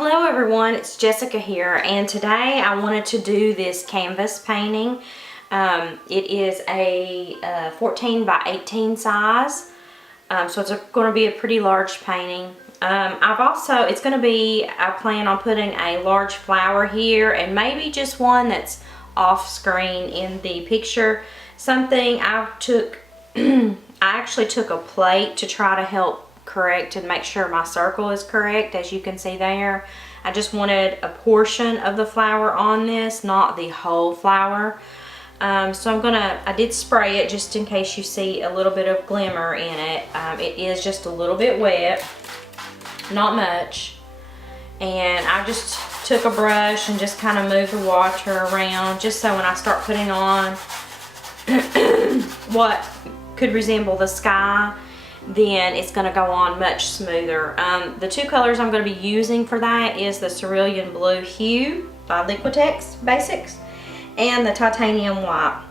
Hello everyone, it's Jessica here, and today I wanted to do this canvas painting. It is a 14 by 18 size, so it's going to be a pretty large painting. It's going to be, I plan on putting a large flower here and maybe just one that's off screen in the picture. Something I took, I actually took a plate to try to help correct and make sure my circle is correct, as you can see there. I just wanted a portion of the flower on this, not the whole flower. So I did spray it just in case you see a little bit of glimmer in it. It is just a little bit wet, not much. And I just took a brush and just kind of moved the water around, just so when I start putting on what could resemble the sky, then it's going to go on much smoother. The two colors I'm going to be using for that is the Cerulean Blue Hue by Liquitex Basics and the Titanium White.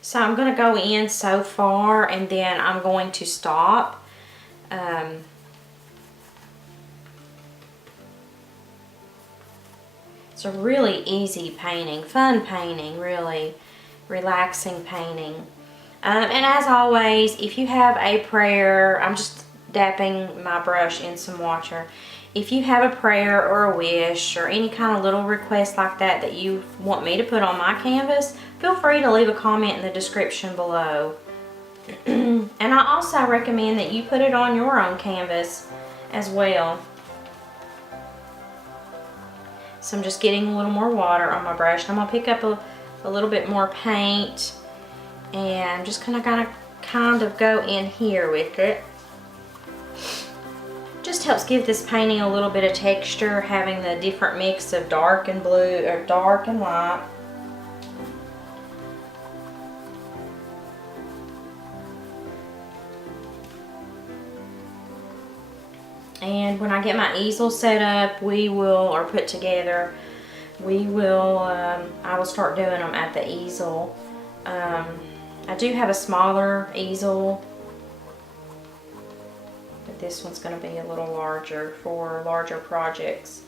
So I'm going to go in so far and then I'm going to stop. It's a really easy painting, fun painting, really relaxing painting. And as always, if you have a prayer, I'm just dapping my brush in some water. If you have a prayer or a wish or any kind of little request like that that you want me to put on my canvas, feel free to leave a comment in the description below. And I also recommend that you put it on your own canvas as well. So I'm just getting a little more water on my brush. And I'm going to pick up a little bit more paint and I'm just kind of go in here with it. Just helps give this painting a little bit of texture, having the different mix of dark and blue or dark and light. And when I get my easel set up, or put together, I will start doing them at the easel. I do have a smaller easel, but this one's going to be a little larger for larger projects.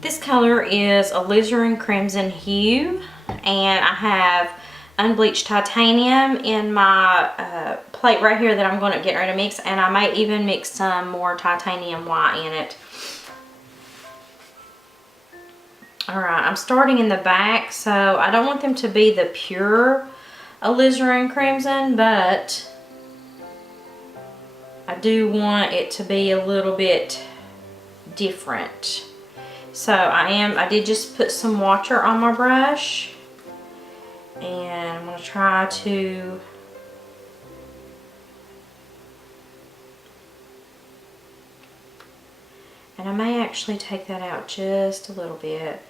This color is alizarin crimson hue, and I have unbleached titanium in my plate right here that I'm going to get ready to mix, and I might even mix some more titanium white in it. Alright, I'm starting in the back, so I don't want them to be the pure alizarin crimson, but I do want it to be a little bit different. So I did just put some water on my brush, and I'm going to try to and I may actually take that out just a little bit.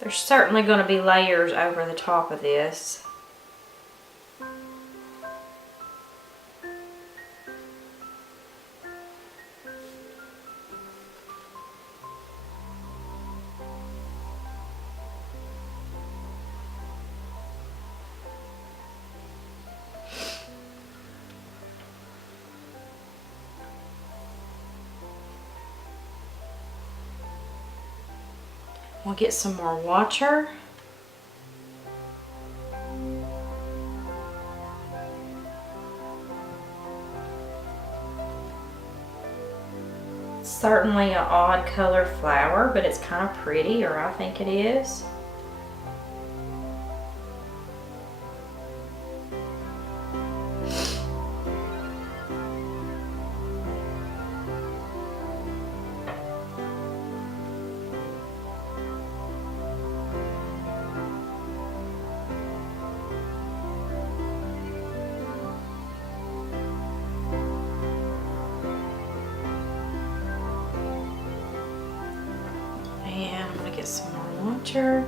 There's certainly going to be layers over the top of this. We'll get some more water. Certainly an odd color flower, but it's kind of pretty, or I think it is. And I'm going to get some more water.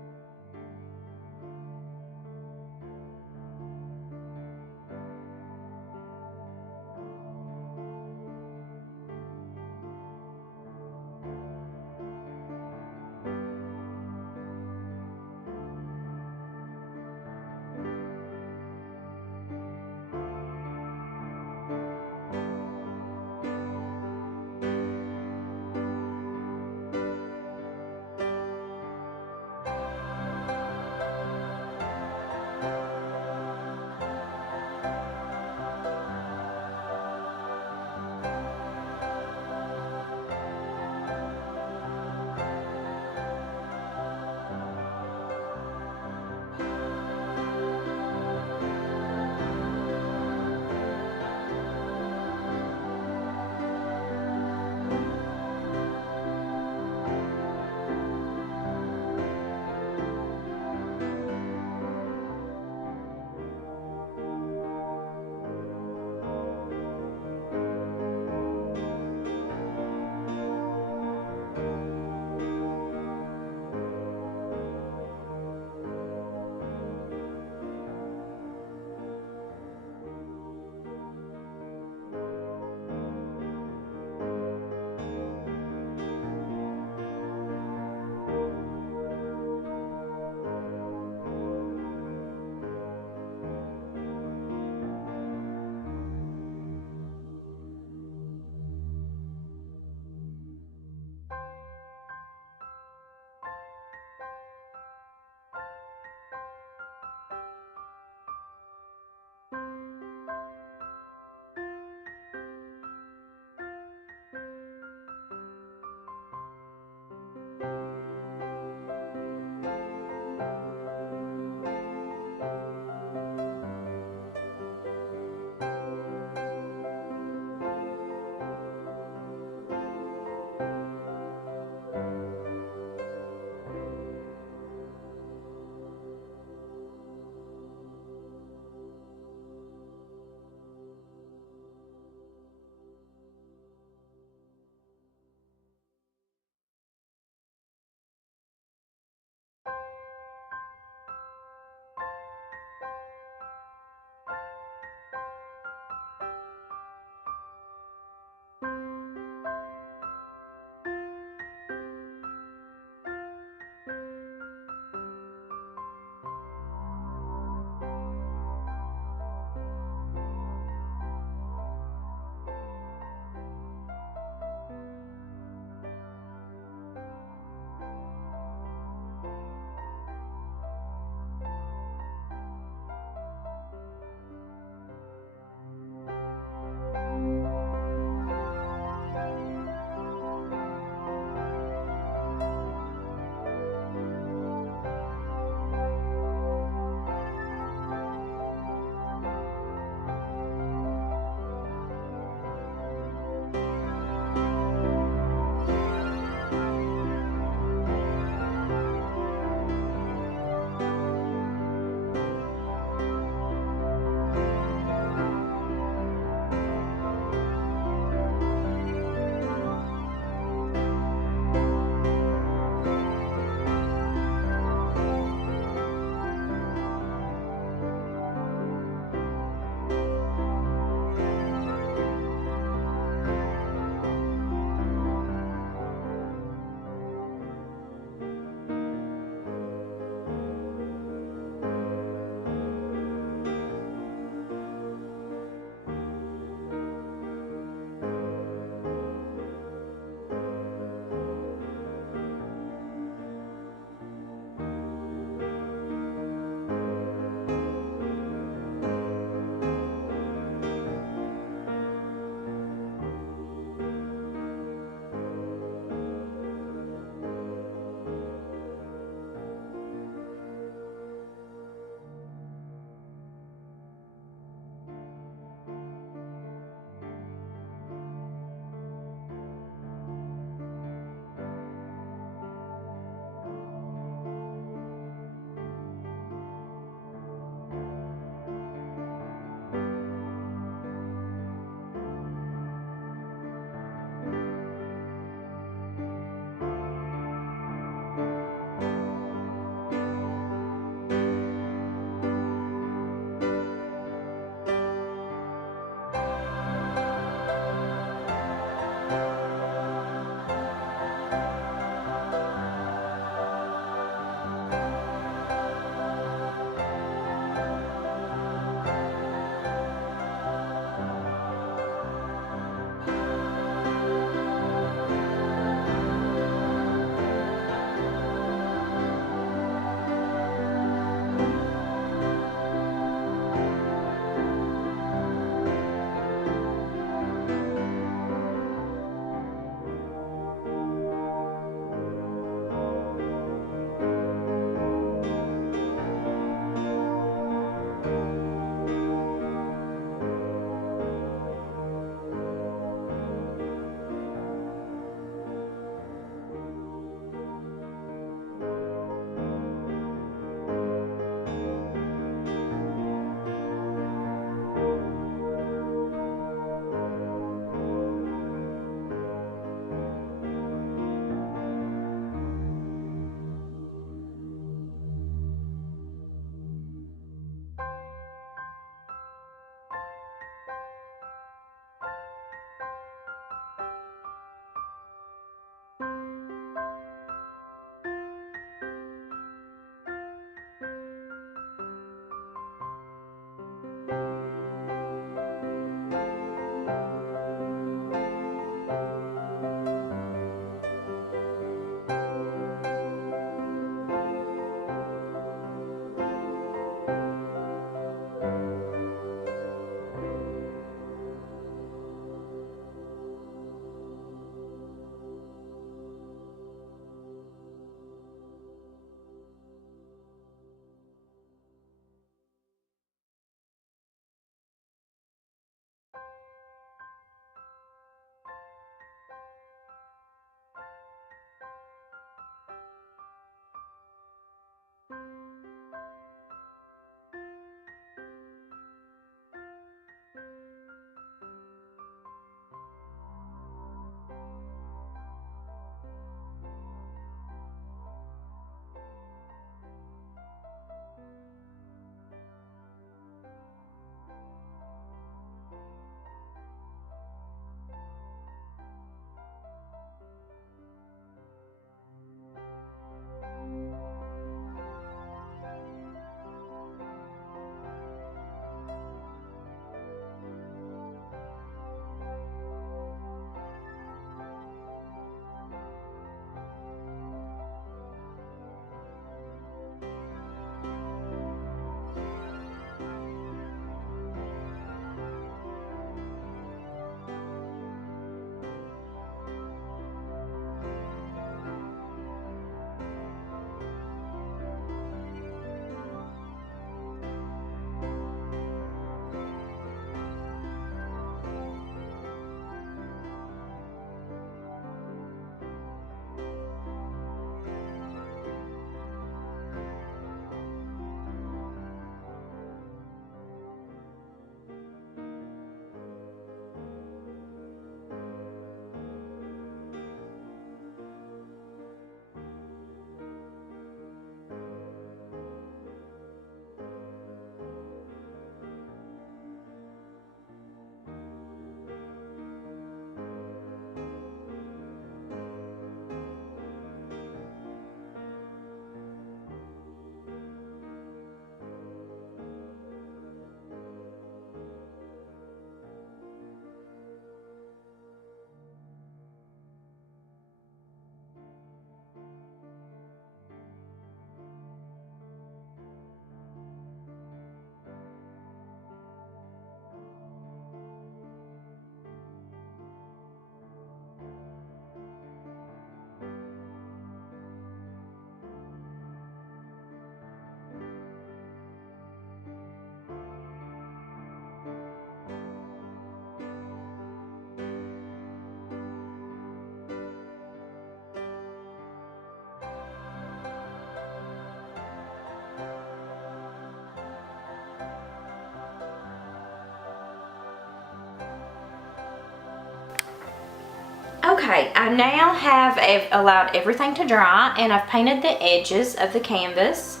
Okay, I now have allowed everything to dry, and I've painted the edges of the canvas.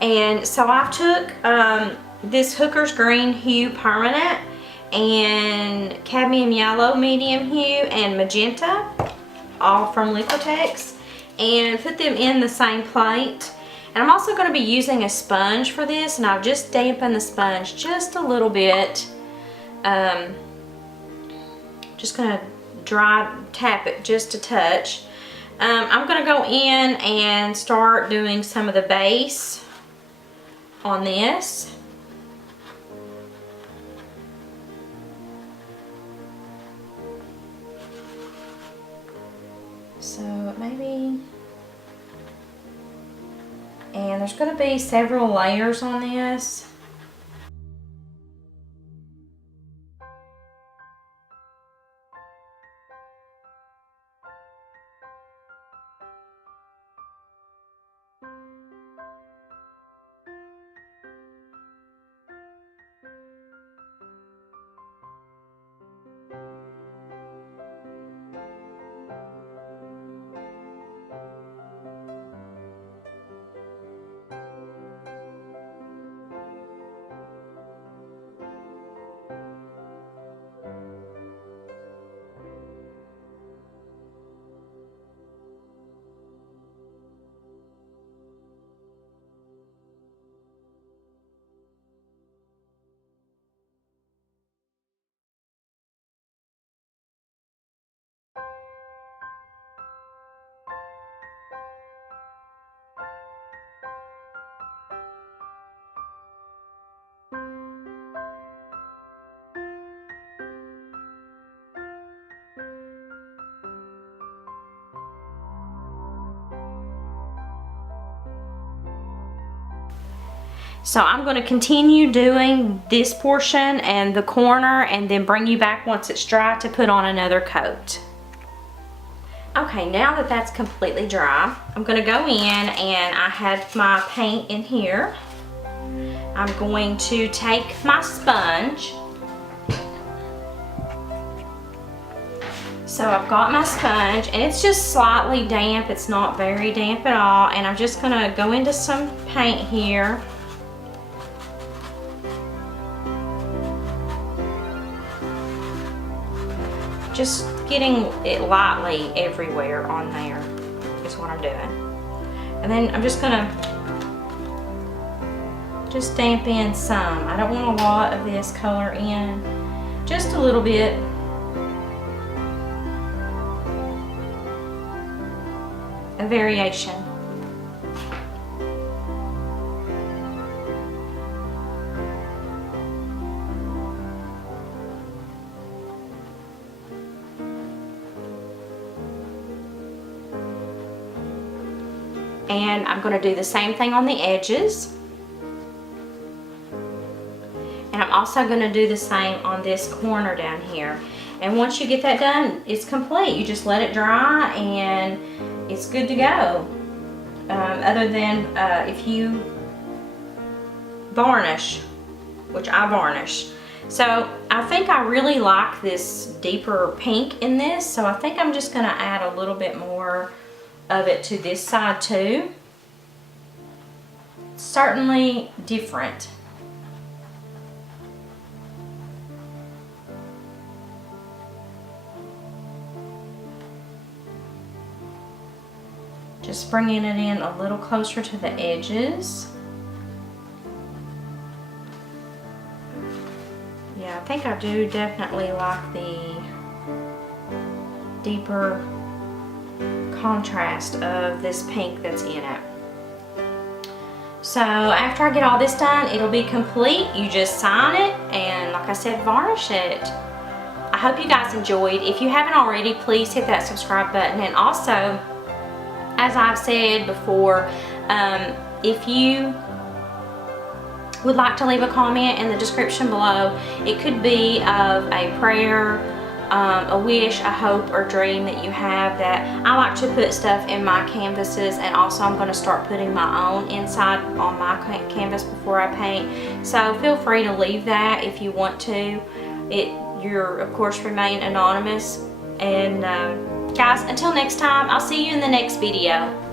And so I took this Hooker's Green Hue Permanent and Cadmium Yellow Medium Hue and Magenta, all from Liquitex, and put them in the same plate. And I'm also going to be using a sponge for this, and I've just dampened the sponge just a little bit. Just going to tap it just a touch. I'm going to go in and start doing some of the base on this. So maybe, and there's going to be several layers on this. So I'm going to continue doing this portion and the corner, and then bring you back once it's dry to put on another coat. Okay, now that that's completely dry, I'm going to go in, and I have my paint in here. I'm going to take my sponge. So I've got my sponge, and it's just slightly damp. It's not very damp at all. And I'm just going to go into some paint here. Just getting it lightly everywhere on there is what I'm doing. And then I'm just gonna just dampen some. I don't want a lot of this color in, just a little bit. A variation. And I'm going to do the same thing on the edges. And I'm also going to do the same on this corner down here. And once you get that done, it's complete. You just let it dry and it's good to go. Other than if you varnish, which I varnish. So I think I really like this deeper pink in this. So I think I'm just going to add a little bit more of it to this side too. Certainly different. Just bringing it in a little closer to the edges. Yeah, I think I do definitely like the deeper contrast of this pink that's in it. So after I get all this done, it'll be complete. You just sign it and, like I said, varnish it. I hope you guys enjoyed. If you haven't already, please hit that subscribe button. And also, as I've said before, if you would like to leave a comment in the description below, it could be of a prayer, a wish, a hope, or dream that you have. That I like to put stuff in my canvases, and also I'm going to start putting my own inside on my canvas before I paint. So feel free to leave that if you want to. It You're, of course, remain anonymous. And guys, until next time, I'll see you in the next video.